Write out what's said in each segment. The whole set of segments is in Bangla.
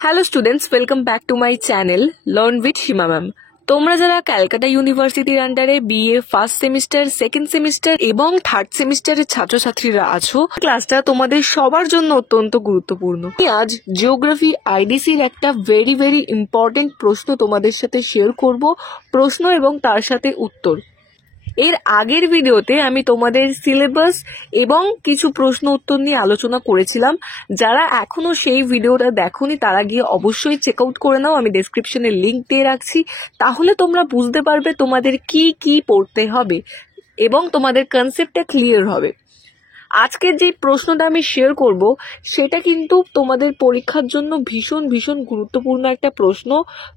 Hello students, welcome back to my channel learn with Seema ma'am. তোমরা যারা ক্যালকাটা ইউনিভার্সিটির আন্ডারে BA first semester, second semester এবং থার্ড সেমিস্টারের ছাত্রছাত্রীরা আছো, ক্লাসটা তোমাদের সবার জন্য অত্যন্ত গুরুত্বপূর্ণ। আজ জিওগ্রাফি আইডিসির একটা ভেরি ইম্পর্টেন্ট প্রশ্ন তোমাদের সাথে শেয়ার করব, প্রশ্ন এবং তার সাথে উত্তর। এর আগের ভিডিওতে আমি তোমাদের সিলেবাস এবং কিছু প্রশ্ন উত্তর নিয়ে আলোচনা করেছিলাম। যারা এখনো সেই ভিডিওটা দেখোনি তারা গিয়ে অবশ্যই চেক আউট করে নাও, আমি ডেসক্রিপশনে লিংক দিয়ে রাখছি। তাহলে তোমরা বুঝতে পারবে তোমাদের কি কি পড়তে হবে এবং তোমাদের কনসেপ্টটা ক্লিয়ার হবে। আজকের যে প্রশ্নটা আমি শেয়ার করব সেটা কিন্তু তোমাদের পরীক্ষার জন্য ভীষণ গুরুত্বপূর্ণ একটা প্রশ্ন।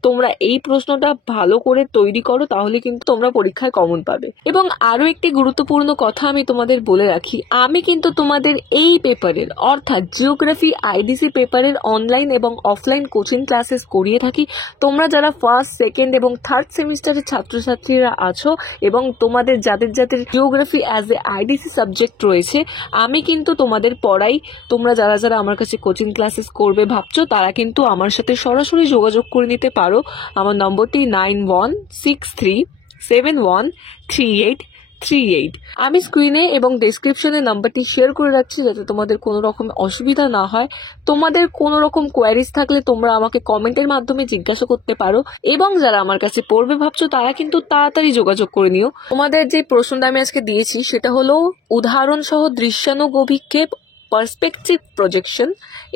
তোমরা এই প্রশ্নটা ভালো করে তৈরি করো, তাহলে কিন্তু তোমরা পরীক্ষায় কমন পাবে। এবং আরো একটি গুরুত্বপূর্ণ কথা আমি তোমাদের বলে রাখি, আমি কিন্তু তোমাদের এই পেপারের অর্থাৎ জিওগ্রাফি আইডিসি পেপারের অনলাইন এবং অফলাইন কোচিং ক্লাসেস করিয়ে থাকি। তোমরা যারা ফার্স্ট, সেকেন্ড এবং থার্ড সেমিস্টারের ছাত্রছাত্রীরা আছো এবং তোমাদের যাদের geography as a IDC subject রয়েছে, আমি কিন্তু তোমাদের পড়াই। তোমরা যারা আমার কাছে কোচিং ক্লাসেস করবে ভাবছো তারা কিন্তু আমার সাথে সরাসরি যোগাযোগ করে নিতে পারো। আমার নম্বরটি 9163713838। আমি স্ক্রিনে এবং ডেসক্রিপশনে নাম্বারটি শেয়ার করে রাখছি যাতে তোমাদের কোনো রকম অসুবিধা না হয়। তোমাদের কোনো রকম কোয়ারিজ থাকলে তোমরা আমাকে কমেন্টের মাধ্যমে জিজ্ঞাসা করতে পারো, এবং যারা আমার কাছে পড়বে ভাবছো তারা কিন্তু তাড়াতাড়ি যোগাযোগ করে নিও। তোমাদের যে প্রশ্নটা আমি আজকে দিয়েছি সেটা হলো উদাহরণ সহ দৃশ্যানুগ অভিক্ষেপ, পার্সপেক্টিভ প্রজেকশন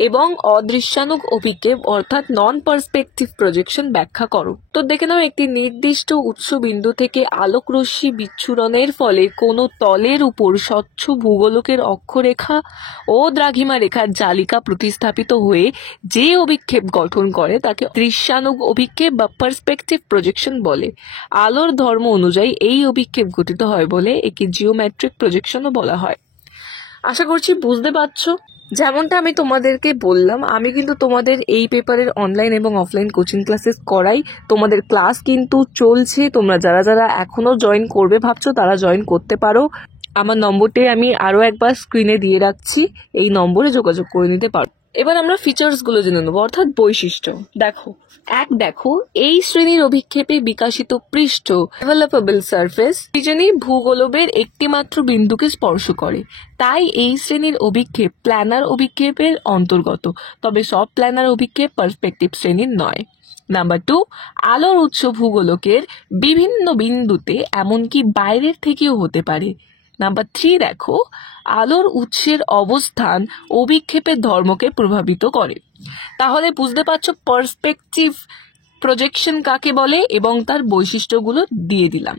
এবং অদৃশ্যানুগ অভিক্ষেপ অর্থাৎ নন পার্সপেক্টিভ প্রজেকশন ব্যাখ্যা করো। তো দেখে নাও, একটি নির্দিষ্ট উৎস বিন্দু থেকে আলোক রশ্মি বিচ্ছুরণের ফলে কোনো তলের উপর স্বচ্ছ ভূগোলকের অক্ষরেখা ও দ্রাঘিমা রেখার জালিকা প্রতিস্থাপিত হয়ে যে অভিক্ষেপ গঠন করে তাকে দৃশ্যানুগ অভিক্ষেপ বা পার্সপেক্টিভ প্রজেকশন বলে। আলোর ধর্ম অনুযায়ী এই অভিক্ষেপ গঠিত হয় বলে একে জিওমেট্রিক প্রজেকশনও বলা হয়। আশা করছি বুঝতে পারছো। যেমনটা আমি তোমাদেরকে বললাম, আমি কিন্তু তোমাদের এই পেপারের অনলাইন এবং অফলাইন কোচিং ক্লাসেস করাই। তোমাদের ক্লাস কিন্তু চলছে। তোমরা যারা এখনো জয়েন করবে ভাবছো তারা জয়েন করতে পারো। আমার নম্বরটি আমি আরো একবার স্ক্রিনে দিয়ে রাখছি, এই নম্বরে যোগাযোগ করে নিতে পারো। এবার আমরা ফিচার্স গুলো জেনে নেবো, অর্থাৎ বৈশিষ্ট্য। দেখো এই শ্রেণীর অভিক্ষেপে বিকাশিত পৃষ্ঠ ডেভেলপেবল সারফেস ভূগোলবের একটি মাত্র বিন্দুকে স্পর্শ করে, তাই এই শ্রেণীর অভিক্ষেপ প্ল্যানার অভিক্ষেপের অন্তর্গত, তবে সব প্ল্যানার অভিক্ষেপ পার্সপেক্টিভ শ্রেণীর নয়। নাম্বার 2, আলোর উৎস ভূগোলকের বিভিন্ন বিন্দুতে এমনকি বাইরের থেকেও হতে পারে। নাম্বার 3, দেখো আলোর উৎসের অবস্থান অভিক্ষেপের ধর্মকে প্রভাবিত করে। তাহলে বুঝতে পারছো পার্সপেক্টিভ প্রজেকশন কাকে বলে এবং তার বৈশিষ্ট্যগুলো দিয়ে দিলাম।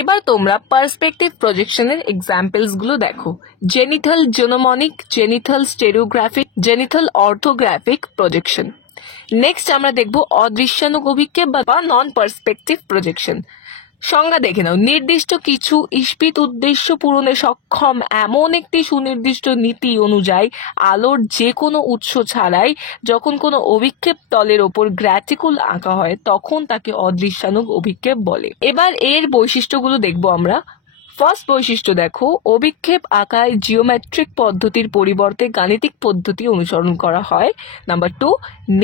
এবার তোমরা পার্সপেক্টিভ প্রজেকশনের এক্সাম্পলস গুলো দেখো। Zenithal gnomonic, zenithal stereographic, zenithal orthographic projection. Next আমরা দেখবো অদৃশ্যানুগ অভিক্ষেপ বা নন পার্সপেক্টিভ প্রজেকশন। সংজ্ঞা দেখে নাও, নির্দিষ্ট কিছু ইস্পিত উদ্দেশ্য পূরণে সক্ষম এমন একটি সুনির্দিষ্ট নীতি অনুযায়ী আলোর যে কোনো উৎস ছাড়াই যখন কোনো অভিক্ষেপ তলের ওপর গ্র্যাটিকুল আঁকা হয় তখন তাকে অদৃশ্যানুগ অভিক্ষেপ বলে। এবার এর বৈশিষ্ট্যগুলো দেখবো আমরা। ফার্স্ট বৈশিষ্ট্য দেখো, অভিক্ষেপ আঁকায় জিওমেট্রিক পদ্ধতির পরিবর্তে গাণিতিক পদ্ধতি অনুসরণ করা হয়। নাম্বার 2,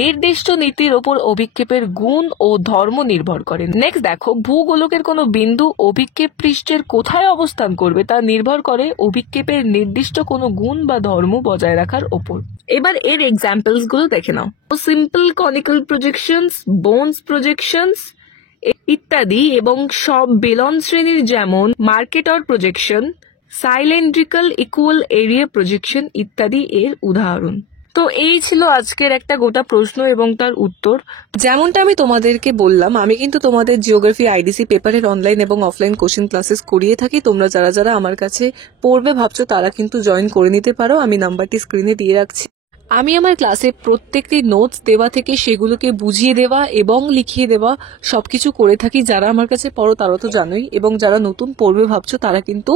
নির্দিষ্ট নীতির ওপর অভিক্ষেপের গুণ ও ধর্ম নির্ভর করে। নেক্সট দেখো, ভূগোলকের কোনো বিন্দু অভিক্ষেপ পৃষ্ঠের কোথায় অবস্থান করবে তা নির্ভর করে অভিক্ষেপের নির্দিষ্ট কোনো গুণ বা ধর্ম বজায় রাখার ওপর। এবার এর এক্সাম্পলস গুলো দেখে নাও। Simple conical projections, Bonne's projections ইত্যাদি, এবং সব বেলন শ্রেণীর যেমন Mercator projection, cylindrical equal area projection ইত্যাদি এর উদাহরণ। তো এই ছিল আজকের একটা গোটা প্রশ্ন এবং তার উত্তর। যেমনটা আমি তোমাদেরকে বললাম, আমি কিন্তু তোমাদের জিওগ্রাফি আইডিসি পেপারের অনলাইন এবং অফলাইন কোচিং ক্লাসেস করিয়ে থাকি। তোমরা যারা আমার কাছে পড়বে ভাবছো তারা কিন্তু জয়েন করে নিতে পারো। আমি নাম্বারটি স্ক্রিনে দিয়ে রাখছি। আমি আমার ক্লাসে প্রত্যেকটি নোটস দেওয়া থেকে সেগুলোকে বুঝিয়ে দেওয়া এবং লিখিয়ে দেওয়া সবকিছু করে থাকি। যারা আমার কাছে পড়ো তারা তো জানোই, এবং যারা নতুন পড়বে ভাবছো তারা কিন্তু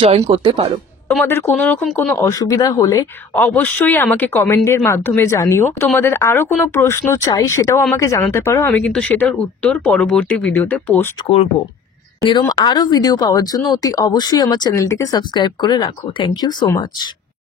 জয়েন করতে পারো। তোমাদের কোনো রকম কোনো অসুবিধা হলে অবশ্যই আমাকে কমেন্টের মাধ্যমে জানিও। তোমাদের আরো কোনো প্রশ্ন চাই সেটাও আমাকে জানাতে পারো, আমি কিন্তু সেটার উত্তর পরবর্তী ভিডিওতে পোস্ট করব। এরকম আরো ভিডিও পাওয়ার জন্য অতি অবশ্যই আমার চ্যানেলটিকে সাবস্ক্রাইব করে রাখো। Thank you so much.